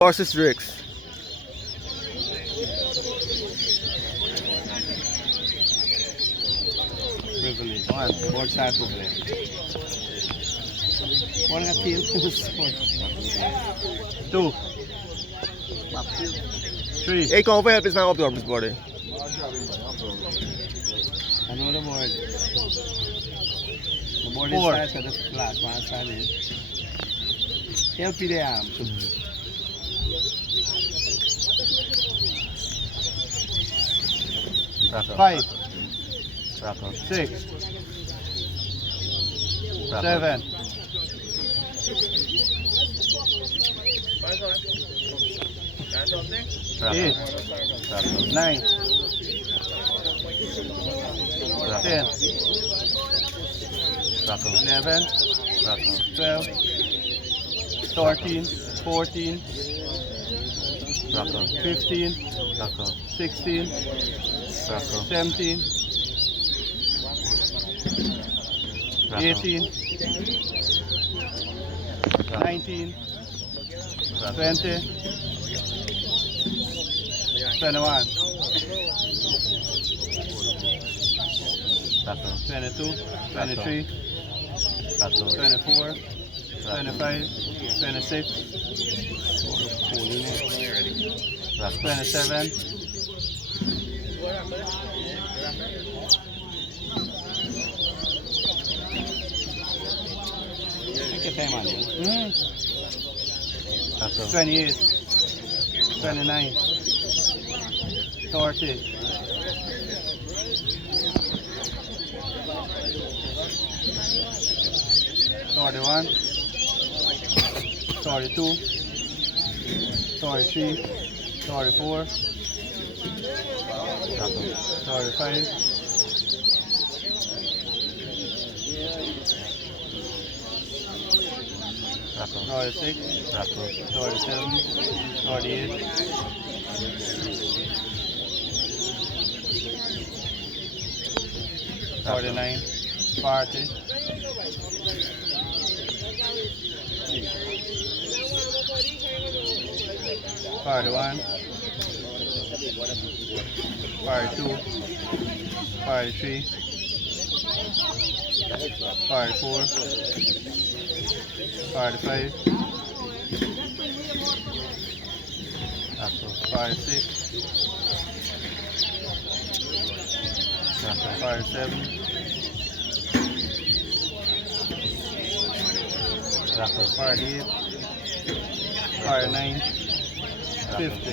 Versus Ricks. Privilege. One. Both side privilege. One got tail post. Two. Three. Hey, come over help this man up this body. I know the board. The board is side to the last one side in. Help you the arm. Five. 6. 7. 8. 9. 10. 11. 12. 13. 14. 15. 16. 17. 18. 19. 20. 21. 22. 23. 24. 25. 26. 27. 28, 29, 30, 31, 32, 33, 34, 35, 36, 37, 38, 39, 40, 41, 42, 43, 44, 45, 46, 47, 48, 49, 50.